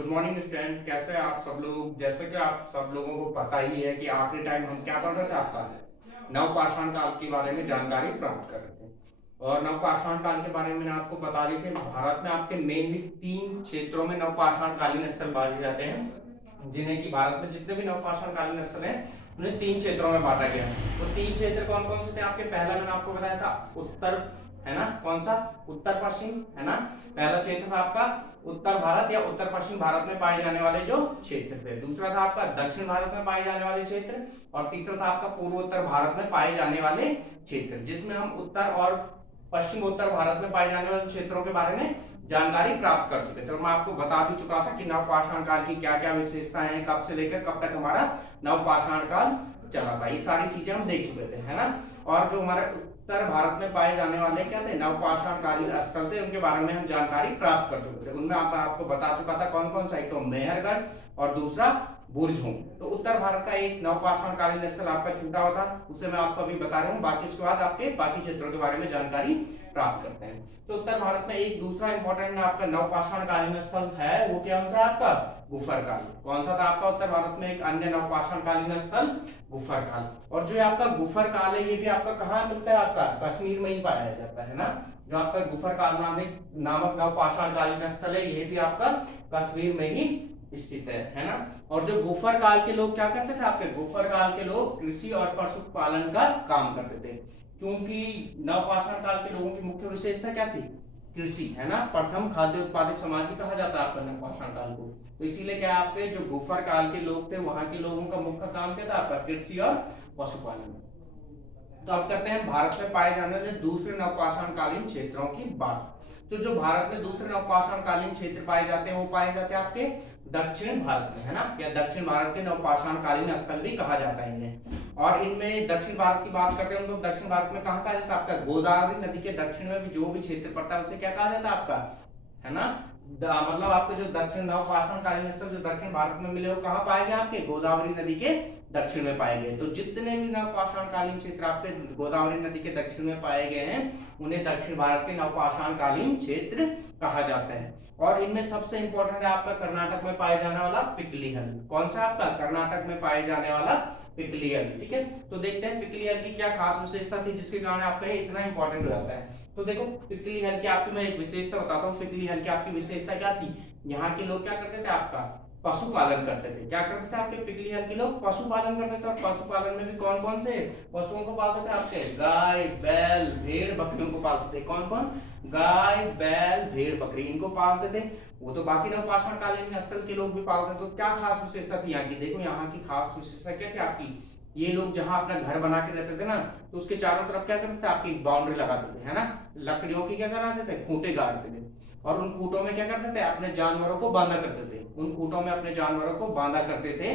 Good morning student, कैसे हैं आप सब लोग। जैसे कि आप सब लोगों को पता ही है कि आखिरी टाइम हम क्या पढ़ रहे थे, आपका नवपाषाण काल के बारे में जानकारी प्राप्त कर रहे थे। और नवपाषाण काल के बारे में मैंने आपको बता दी थी, भारत में आपके मेनली 3 क्षेत्रों में नवपाषाण कालीन स्थल बांटे जाते हैं, जिन्हें कि भारत में जितने भी नवपाषाण कालीन स्थल हैं उन्हें 3 क्षेत्रों में बांटा गया है। वो 3 क्षेत्र कौन कौन से थे आपके? पहला मैंने आपको बताया था उत्तर, है ना, कौन सा? उत्तर पश्चिम, है ना। पहला क्षेत्र था आपका उत्तर भारत या उत्तर पश्चिम भारत में पाए जाने वाले जो क्षेत्र थे। दूसरा था आपका दक्षिण भारत में पाए जाने वाले क्षेत्र, और तीसरा था आपका पूर्वोत्तर भारत में पाए जाने वाले क्षेत्र, जिसमें हम उत्तर और पश्चिम उत्तर भारत में पाए जाने वाले क्षेत्रों के बारे में जानकारी प्राप्त कर चुके थे। और मैं आपको बता भी चुका था कि नवपाषाण काल की क्या क्या विशेषताएं हैं, कब से लेकर कब तक हमारा नवपाषाण काल चला था, ये सारी चीजें हम देख चुके थे, है ना। और जो हमारे उत्तर भारत में पाए जाने वाले क्या थे, नवपाषाण कालीन स्थल थे, उनके बारे में हम जानकारी प्राप्त कर चुके थे। उनमें आपको बता चुका था कौन कौन सा, एक तो मेहरगढ़ और दूसरा बुरझूम। तो उत्तर भारत का एक नवपाषाण कालीन स्थल आपका छूटा हुआ था, उसे मैं आपको अभी बता रहा हूँ। बाकी उसके बाद आपके बाकी क्षेत्रों के बारे में जानकारी प्राप्त करते हैं। तो उत्तर भारत में एक दूसरा इंपॉर्टेंट आपका नवपाषाण कालीन स्थल है, वो क्या सा है आपका? गुफरकाल। कौन सा था आपका उत्तर भारत में एक अन्य नवपाषाण कालीन स्थल? गुफरकाल। और जो आपका गुफरकाल है, ये भी आपका कहाँ मिलता है? आपका कश्मीर में ही पाया जाता है ना। जो आपका गुफरकाल नामक नवपाषाण कालीन स्थल है, ये भी आपका कश्मीर में ही स्थित है ना। और जो गुफर काल के लोग क्या करते थे आपके? गुफर काल के लोग कृषि और पशुपालन का काम करते थे, क्योंकि नवपाषाण काल के लोगों की मुख्य विशेषता क्या थी? कृषि, है ना। प्रथम खाद्य उत्पादक समाज भी कहा जाता है आपका नवपाषाण काल को। तो इसीलिए क्या आपके जो गुफर काल के लोग थे, वहां के लोगों का मुख्य काम क्या था आपका? कृषि और पशुपालन। तो अब करते हैं भारत में पाए जाने वाले दूसरे नवपाषाण कालीन क्षेत्रों की बात। तो जो भारत में दूसरे नवपाषाण कालीन क्षेत्र पाए जाते हैं, वो पाए जाते हैं आपके दक्षिण भारत में, है ना। या दक्षिण भारत के नवपाषाण कालीन स्थल भी कहा जाता है इन्हें। और इनमें दक्षिण भारत की बात करते हैं तो दक्षिण भारत में कहाँ कहा जाता है आपका? गोदावरी नदी के दक्षिण में भी जो भी क्षेत्र पड़ता है उसे क्या कहा जाता है आपका? है ना। मतलब आपके जो दक्षिण नवपाषाण कालीन स्थल जो दक्षिण भारत में मिले, वो कहाँ पाए गए आपके? गोदावरी नदी के दक्षिण में पाए गए। तो जितने भी नवपाषाण कालीन क्षेत्र आपके गोदावरी नदी के दक्षिण में पाए गए हैं, उन्हें दक्षिण भारत के नवपाषाण कालीन क्षेत्र कहा जाता है। और इनमें सबसे इंपॉर्टेंट है आपका कर्नाटक में पाए जाने वाला पिकली हल। कौन सा आपका? कर्नाटक में पाए जाने वाला पिकली हल। ठीक है, तो देखते हैं पिकली हल की क्या खास विशेषता थी जिसके कारण आपका ये इतना इंपॉर्टेंट हो जाता है। तो देखो, पिकली हल की आपकी मैं एक विशेषता बताता हूँ। पिकली हल की आपकी विशेषता क्या थी? यहाँ के लोग क्या करते थे आपका? पशुपालन करते थे। क्या करते थे आपके पिकली हल के लोग? पशुपालन करते थे। और पशुपालन में भी कौन कौन से पशुओं को पालते थे आपके? गाय, बैल, भेड़, बकरियों को पालते थे। कौन कौन? गाय, बैल, भेड़, बकरी, इनको पालते थे। वो तो बाकी नवपाषाण कालीन स्थल के लोग भी पालते थे। तो क्या खास विशेषता थी यहाँ की? देखो, यहाँ की खास विशेषता क्या थी आपकी? ये लोग जहां अपना घर बना के रहते थे ना, तो उसके चारों तरफ क्या करते थे आपकी? बाउंड्री लगाते थे, है ना। लकड़ियों की क्या कराते थे? खूंटे गाड़ते थे। और उन खूंटों में क्या करते थे? अपने जानवरों को बांधा करते थे। उन खूंटों में अपने जानवरों को बांधा करते थे।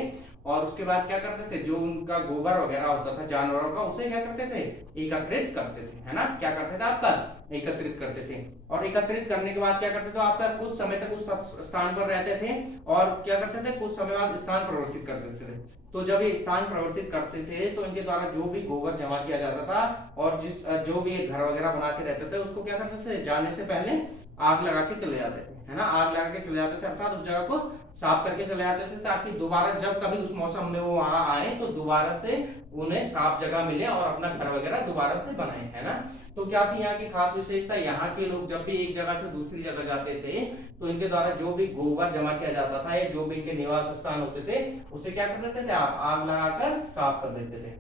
और उसके बाद क्या करते थे? जो उनका गोबर वगैरह होता था जानवरों का, उसे क्या करते थे? एकत्रित करते थे, है ना। क्या करते थे आपका? एकत्रित करते थे। और एकत्रित करने के बाद क्या करते थे? आपका कुछ समय तक उस स्थान पर रहते थे, और क्या करते थे? कुछ समय बाद स्थान परिवर्तित कर देते थे। तो जब ये स्थान परिवर्तित करते थे, तो इनके द्वारा जो भी गोबर जमा किया जाता था, और जो भी घर वगैरह बना के रहते थे, उसको क्या करते थे? जाने से पहले आग लगा के चले जाते थे, है ना। आग लगा के चले जाते थे, अर्थात उस जगह को साफ करके चले जाते थे, ताकि दोबारा जब कभी उस मौसम में वो वहां आए तो दोबारा से उन्हें साफ जगह मिले और अपना घर वगैरह दोबारा से बनाए, है ना। तो क्या थी यहाँ की खास विशेषता? यहाँ के लोग जब भी एक जगह से दूसरी जगह जाते थे, तो इनके द्वारा जो भी गोबर जमा किया जाता था, या जो भी इनके निवास स्थान होते थे, उसे क्या कर देते थे? आग लगाकर साफ कर देते थे,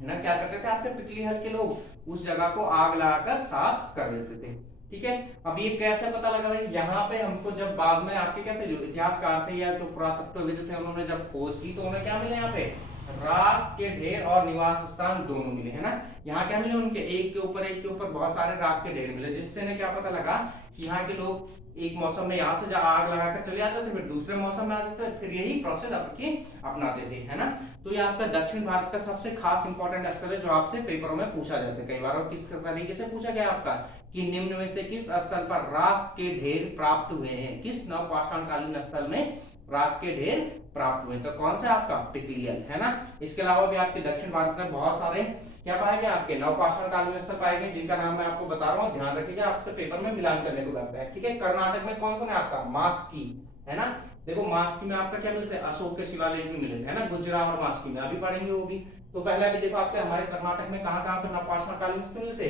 है ना। क्या करते थे आपके पिकली हल के लोग? उस जगह को आग लगाकर साफ कर देते थे। ठीक है, अब ये कैसे पता लगा भाई? यहाँ पे हमको जब बाद में आपके क्या थे, जो इतिहासकार थे या जो पुरातत्वविद थे, उन्होंने जब खोज की, तो उन्हें क्या मिला? यहाँ पे राख के ढेर और निवास स्थान दोनों मिले, है ना। यहाँ क्या मिले उनके? एक के ऊपर बहुत सारे राख के ढेर मिले, जिससे इन्हें क्या पता लगा कि यहाँ के लोग एक मौसम में यहाँ से जब आग लगाकर चले जाते थे, फिर दूसरे मौसम में आते थे, फिर यही प्रोसेस आपकी अपनाते थे, है ना। तो ये आपका दक्षिण भारत का सबसे खास इंपॉर्टेंट स्थल है, जो आपसे पेपरों में पूछा जाता है कई बार। और किस तरीके से पूछा गया आपका? कि निम्न में से किस स्थल पर राख के ढेर प्राप्त हुए हैं? किस नवपाषाण कालीन स्थल में राख के ढेर प्राप्त हुए? तो कौन सा आपका? पिकली हल, है ना। इसके अलावा भी आपके दक्षिण भारत में बहुत सारे क्या पाए गए? आपके नवपाषाण कालीन स्थल पाए गए, जिनका नाम मैं आपको बता रहा हूँ, ध्यान रखिएगा, आपसे पेपर में मिलान करने को लगता है। ठीक है, कर्नाटक में कौन कौन है आपका? मास्की, है ना। देखो मास्की में आपका क्या मिलता है, अशोक के शिलालेख भी मिले थे, है ना, गुजरा और मास्की में, अभी पढ़ेंगे वो भी। तो पहले अभी देखो आपके हमारे कर्नाटक में कहाँ कहाँ पर नवपाषाण कालीन स्थल मिलते,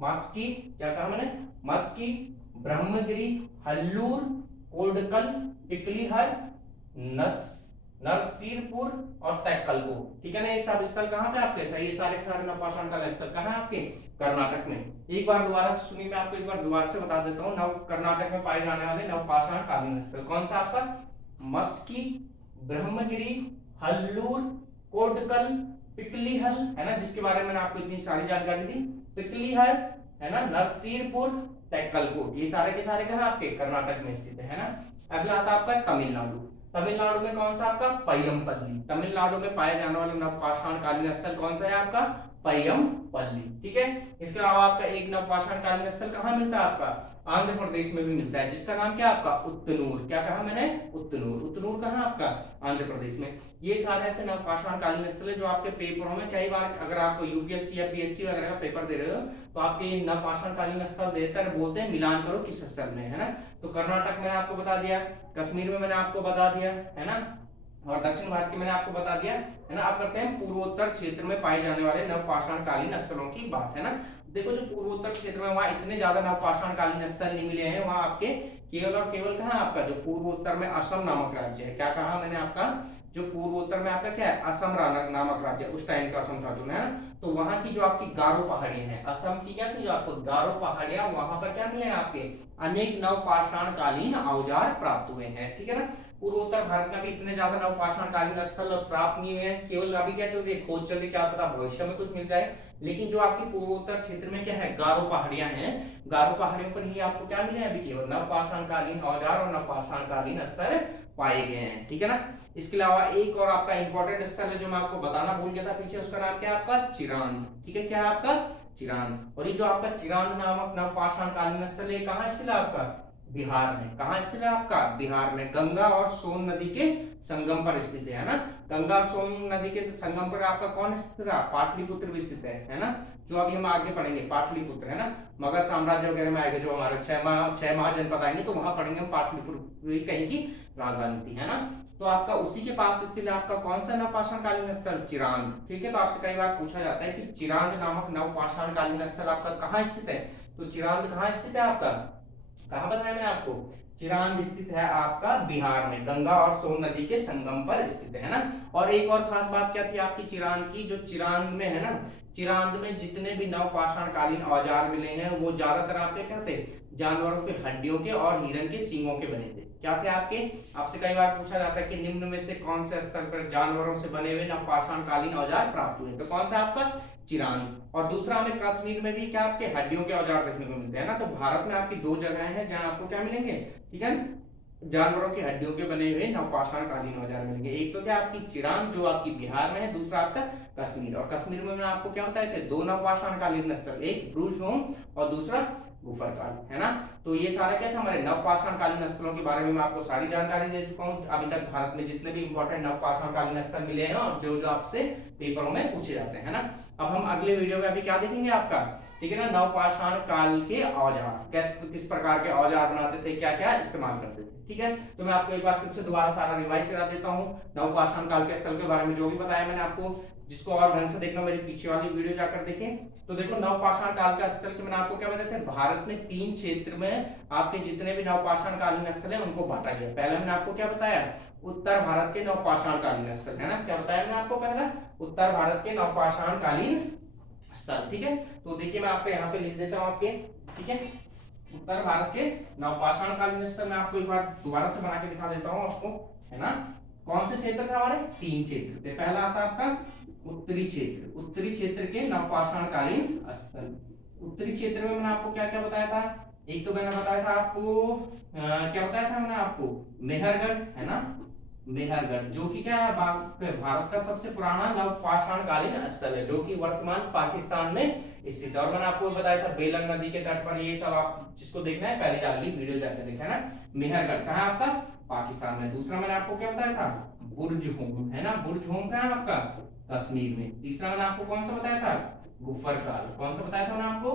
मास्की, क्या कहा मैंने, मस्की, ब्रह्मगिरी, हल्लूर, कोडकल, पिपलीहर, नस नरसीरपुर और तैक्कलको, ठीक है ना। ये सब स्थल कहाँ पे आपके, सही, सारे के सारे नवपाषाण कालीन स्थल कहाँ है आपके, कर्नाटक में। एक बार दोबारा सुनिए, मैं आपको एक बार दोबारा से बता देता हूँ, नव कर्नाटक में पाए जाने वाले नवपाषाण कालीन स्थल कौन सा आपका, मस्की, ब्रह्मगिरी, हल्लूर, कोडकल, पिपलीहल, है ना, जिसके बारे में मैंने आपको इतनी सारी जानकारी दी, पिपलीहल, है ना, नरसीरपुर, तैक्कलको, ये सारे के सारे कहाँ आपके कर्नाटक में स्थित है ना। अगला आता है आपका तमिलनाडु। तमिलनाडु में कौन सा आपका, पय्यमपल्ली, तमिलनाडु में पाए जाने वाले नवपाषाण कालीन स्थल कौन सा है आपका, पय्यमपल्ली, ठीक है। इसके अलावा आपका एक नवपाषाण कालीन स्थल कहाँ मिलता है आपका, आंध्र प्रदेश में भी मिलता है, जिसका नाम क्या आपका, उत्तनूर, क्या कहा मैंने, उत्तनूर, उत्तनूर कहाँ आपका, आंध्र प्रदेश में। ये सारे ऐसे नवपाषाण कालीन स्थल है जो आपके पेपरों में कई बार, अगर आप यूपीएससी या पीएससी वगैरह का पेपर दे रहे हो तो आपके नवपाषाण कालीन स्थल देकर बोलते हैं मिलान करो किस स्थल में, है ना। तो कर्नाटक में आपको बता दिया, कश्मीर में मैंने आपको बता दिया, है ना, और दक्षिण भारत के मैंने आपको बता दिया, है ना। अब करते हैं पूर्वोत्तर क्षेत्र में पाए जाने वाले नवपाषाण कालीन स्थलों की बात, है ना। देखो जो पूर्वोत्तर क्षेत्र में वहां इतने ज्यादा नवपाषाण कालीन स्थल नहीं मिले हैं, वहां आपके केवल और केवल कहाँ आपका जो पूर्वोत्तर में असम नामक राज्य है, क्या कहा मैंने आपका, जो पूर्वोत्तर में आपका क्या है, असम नामक राज्य, उस टाइम का असम था जो, है ना। तो वहां की जो आपकी गारो पहाड़ियां हैं, असम की क्या थी, जो आपको गारो पहाड़ियां, वहां पर क्या मिले आपके अनेक नवपाषाण कालीन औजार प्राप्त हुए हैं, ठीक है ना। पूर्वोत्तर भारत में भी इतने ज्यादा नवपाषाण कालीन स्थल प्राप्त नहीं हुए हैं, केवल अभी क्या चल रही है, खोज चल रही है, क्या पता भविष्य में कुछ मिल जाए। लेकिन जो आपकी पूर्वोत्तर क्षेत्र में क्या है, गारो पहाड़ियां हैं, गारो पहाड़ियों पर ही आपको क्या मिले अभी, केवल नवपाषाण कालीन औजार और नवपाषाण कालीन स्थल पाए गए हैं, ठीक है ना। इसके अलावा एक और आपका इंपॉर्टेंट स्थल है जो मैं आपको बताना भूल गया था पीछे, उसका नाम क्या है आपका, चिरांद, ठीक है, क्या है आपका, चिरांद। और ये जो आपका चिरांद नामक नवपाषाण कालीन स्थल है, कहाँ स्थित है आपका, बिहार में, कहाँ स्थित है आपका, बिहार में, गंगा और सोन नदी के संगम पर स्थित है ना। गंगा और सोन नदी के संगम पर आपका कौन स्थित है, पाटलिपुत्र भी स्थित है ना, जो अभी हम आगे पढ़ेंगे, पाटलिपुत्र, है ना। मगध साम्राज्य वगैरह में आएगा, जो हमारे छह महाजनपद आएंगे तो वहां पढ़ेंगे पाटलिपुत्र कहीं की राजधानी थी, है ना। तो आपका उसी के पास स्थित है आपका कौन सा नवपाषाण कालीन स्थल, चिरांद, ठीक है। तो आपसे कई बार पूछा जाता है कि चिरांद नामक नवपाषाण कालीन स्थल आपका कहाँ स्थित है, तो चिरांद कहाँ स्थित है आपका, कहाँ बताया मैंने आपको, चिरांद स्थित है आपका बिहार में, गंगा और सोन नदी के संगम पर स्थित है ना। और एक और खास बात क्या थी आपकी चिरांद की, जो चिरांद में है ना, चिरांद में जितने भी नवपाषाण कालीन औजार मिले हैं वो ज्यादातर आपके क्या थे, जानवरों के हड्डियों के और हिरण के सींगों के बने थे, क्या थे आपके। आपसे कई बार पूछा जाता है कि निम्न में से कौन से स्तर पर जानवरों से बने हुए नवपाषाण कालीन औजार प्राप्त हुए, तो कौन सा आपका, चिरांद। और दूसरा हमें कश्मीर में भी क्या आपके हड्डियों के औजार देखने को मिलते हैं ना। तो भारत में आपकी दो जगह हैं जहां आपको क्या मिलेंगे, ठीक है, जानवरों की हड्डियों के बने हुए नवपाषाण कालीन औजार मिलेंगे। एक तो क्या आपकी चिरांद जो आपकी बिहार में है, दूसरा आपका कश्मीर। और कश्मीर में मैंने आपको क्या बताया थे, दो नवपाषाण कालीन स्थल, एक ब्रूज होम और दूसरा गुफरकाल, है ना। तो ये सारा क्या था, हमारे नवपाषाण कालीन स्थलों के बारे में मैं आपको सारी जानकारी दे चुका हूँ अभी तक। भारत में जितने भी इंपॉर्टेंट नवपाषाण कालीन स्थल मिले हैं और जो जो आपसे पेपरों में पूछे जाते हैं ना। अब हम अगले वीडियो में अभी क्या देखेंगे आपका, ठीक है ना, नवपाषाण काल के औजार, किस प्रकार के औजार बनाते थे, क्या क्या इस्तेमाल करते थे, ठीक है। तो मैं आपको एक बार फिर से दोबारा सारा रिवाइज करा देता हूँ नवपाषाण काल के स्थल के बारे में, जो भी बताया मैंने आपको। जिसको और ढंग से देखना मेरी पीछे वाली वीडियो जाकर देखें। तो देखो नवपाषाण काल का स्थल के मैंने आपको क्या बताया था, भारत में 3 क्षेत्र में आपके जितने भी नवपाषाण कालीन स्थल है उनको बांटा गया। पहले मैंने आपको क्या बताया, उत्तर भारत के नवपाषाण कालीन स्थल, है ना, क्या बताया मैंने आपको, पहला उत्तर भारत के नवपाषाण कालीन स्थल, ठीक है। तो देखिए मैं आपको यहाँ पे लिख देता हूँ आपके, ठीक है, उत्तर भारत के नवपाषाण कालीन स्थल मैं आपको एक बार दोबारा से बना के दिखा देता हूँ आपको, है ना। कौन से क्षेत्र थे हमारे, 3 क्षेत्र थे। पहला आता आपका उत्तरी क्षेत्र, उत्तरी क्षेत्र के नवपाषाण कालीन स्थल। उत्तरी क्षेत्र में मैंने आपको क्या क्या बताया था, एक तो मैंने बताया था आपको क्या बताया था मैंने आपको, मेहरगढ़, है ना, मेहरगढ़, जो कि क्या है, भारत का सबसे पुराना नवपाषाण कालीन स्थल है, जो कि वर्तमान पाकिस्तान में स्थित है। और मैंने आपको बताया था बेलन नदी के तट पर, ये सब आप जिसको देखना है पहले डाली वीडियो जाकर देखा है ना। मेहरगढ़ कहाँ है आपका, पाकिस्तान में। दूसरा मैंने आपको क्या बताया था, बुर्ज होम, है ना, बुर्ज होम कहाँ है आपका, कश्मीर में। तीसरा मैंने आपको कौन सा बताया था, गुफरकाल, कौन सा बताया था मैंने आपको,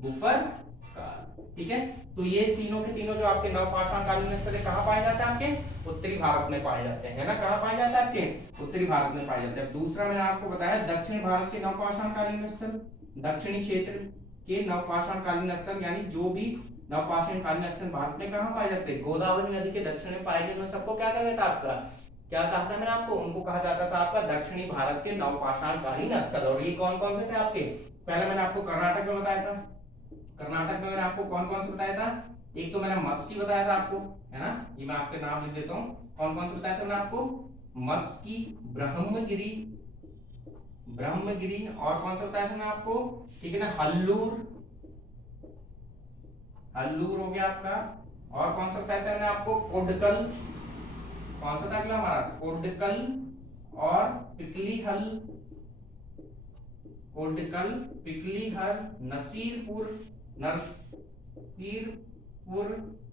गुफरकाल। ठीक है। तो ये तीनों के तीनों जो आपके नवपाषाण कालीन स्थल कहाँ पाए जाते हैं, आपके उत्तरी भारत में पाए जाते हैं, है ना। कहाँ पाए जाते हैं, आपके उत्तरी भारत में पाए जाते हैं। दूसरा मैंने आपको बताया दक्षिण भारत के नवपाषाण कालीन स्थल, दक्षिणी क्षेत्र के नवपाषाण कालीन स्थल, यानी जो भी नवपाषाण कालीन स्थल भारत में कहाँ पाए जाते हैं, गोदावरी नदी के दक्षिण में पाए गए, उन सबको क्या कहा जाता है, आपका क्या कहा था मैंने आपको, उनको कहा जाता था आपका दक्षिणी भारत के नवपाषाण कालीन स्थल। और ये कौन कौन से थे आपके, पहले मैंने आपको कर्नाटक में बताया था, कर्नाटक में मैंने आपको कौन कौन से बताया था, एक तो मैंने मस्की बताया था आपको, है ना, ये मैं आपके नाम लिख देता हूँ, कौन कौन से बताया था मैंने आपको, मस्की, ब्रह्मगिरी, ब्रह्मगिरी, और कौन सा बताया था मैं आपको, ठीक है ना, हल्लूर, हल्लूर हो गया आपका, और कौन सा बताया था मैंने आपको, कोडकल, कौन सा था अगला हमारा, कोडकल, और पिकलीहल, कोडकल, पिकलीहल, नसीरपुर, नरसीरपुर,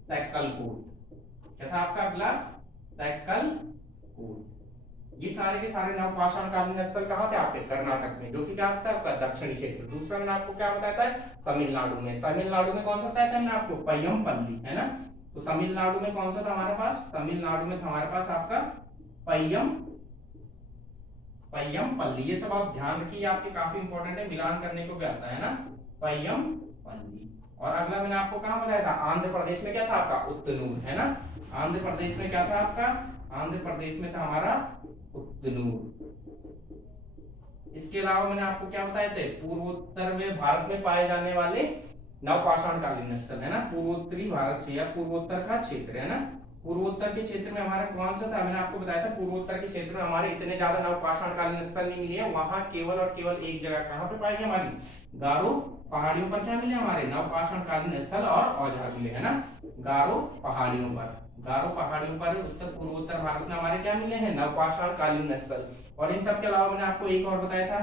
तैक्कलकोट, क्या था आपका अगला, तैक्कलकोट। ये सारे के सारे नवपाषाण कालीन स्थल कहाँ थे, आपके कर्नाटक में, जो कि क्या था आपका दक्षिणी क्षेत्र। दूसरा मैंने आपको क्या बताया था, तमिलनाडु में, तमिलनाडु में कौन सा बताया था मैंने आपको, पय्यमपल्ली, है ना। तो तमिलनाडु में कौन सा था हमारे पास, तमिलनाडु में था हमारे पास आपका पय्यमपल्ली। ये सब आप ध्यान रखिए, आपके काफी इंपॉर्टेंट है, मिलान करने को भी आता है ना, पय्यमपल्ली। और अगला मैंने आपको कहाँ बताया था, आंध्र प्रदेश में क्या था आपका, उत्तनूर, है ना। आंध्र प्रदेश में क्या था आपका, आंध्र प्रदेश में था हमारा उत्तनूर। इसके अलावा मैंने आपको क्या बताए थे, पूर्वोत्तर में भारत में पाए जाने वाले नवपाषाण कालीन स्थल, है ना, पूर्वोत्तरी भारत से या पूर्वोत्तर का क्षेत्र, है ना। पूर्वोत्तर के क्षेत्र में हमारा कौन सा था, मैंने आपको बताया था पूर्वोत्तर के क्षेत्र में हमारे इतने ज्यादा नवपाषाण कालीन स्थल नहीं मिले हैं, वहां केवल और केवल एक जगह कहां पे पाई गई, हमारी गारो पहाड़ियों पर क्या मिले हमारे नवपाषाण कालीन स्थल और औजार मिले, है ना। गारो पहाड़ियों पर, गारो पहाड़ियों पर उत्तर पूर्वोत्तर भारत में हमारे क्या मिले हैं, नवपाषाण कालीन स्थल। और इन सब के अलावा मैंने आपको एक और बताया था,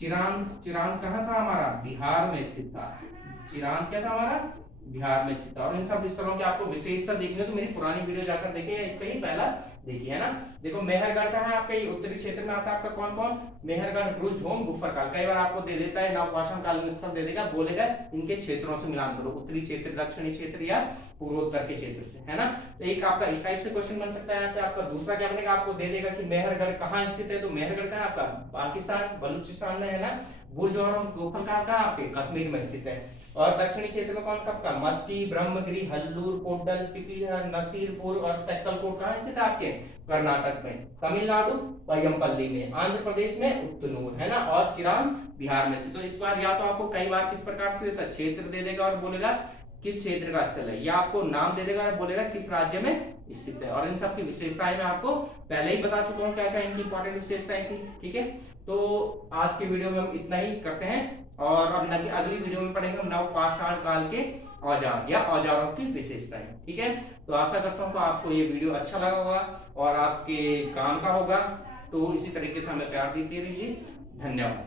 चिरांद, चिरांद कहाँ था हमारा, बिहार में स्थित था, चिरांद क्या था हमारा, बिहार में स्थित था। और इन सब स्थलों के आपको विशेषता देखनी है तो मेरी पुरानी वीडियो जाकर देखिए, इसका ही पहला देखिए, है ना। देखो मेहरगढ़ का है आपके उत्तरी क्षेत्र में आता है आपका कौन कौन, मेहरगढ़, ब्रुज, होम, गुफरकाल। कई बार आपको दे देता है नवपाषाण कालीन स्थल दे देगा, बोलेगा इनके क्षेत्रों से मिलान करो, उत्तरी क्षेत्र, दक्षिणी क्षेत्र या पूर्वोत्तर के क्षेत्र से, है ना। तो एक आपका इस टाइप से क्वेश्चन बन सकता है यहाँ से आपका। दूसरा क्या बनेगा, आपको दे देगा कि मेहरगढ़ कहाँ स्थित है, तो मेहरगढ़ का आपका पाकिस्तान बलूचिस्तान में, है ना। बुर्ज और गुफरकाल का आपके कश्मीर में स्थित है। और दक्षिणी क्षेत्र में कौन कब का, मस्की, ब्रह्मगिरी, हल्लूर, कोडल, पिकलीहर, नसीरपुर और तैक्कलकोट कहाँ स्थित है आपके, कर्नाटक में। तमिलनाडु पय्यमपल्ली में, आंध्र प्रदेश में उत्तनूर, है ना, और चिरांद बिहार में स्थित। तो इस बार या तो आपको कई बार किस प्रकार से देता है, क्षेत्र दे देगा और बोलेगा किस क्षेत्र का स्थल है, या आपको नाम दे देगा और बोलेगा किस राज्य में स्थित है। और इन सब की विशेषताएं मैं आपको पहले ही बता चुका हूँ, क्या क्या इनकी इंपॉर्टेंट विशेषताएं थी, ठीक है। तो आज के वीडियो में हम इतना ही करते हैं, और अब अगली वीडियो में पढ़ेंगे नवपाषाण काल के औजार या औजारों की विशेषताएं, ठीक है। तो आशा करता हूँ कि आपको ये वीडियो अच्छा लगा होगा और आपके काम का होगा। तो इसी तरीके से हमें प्यार देते रहिए, धन्यवाद।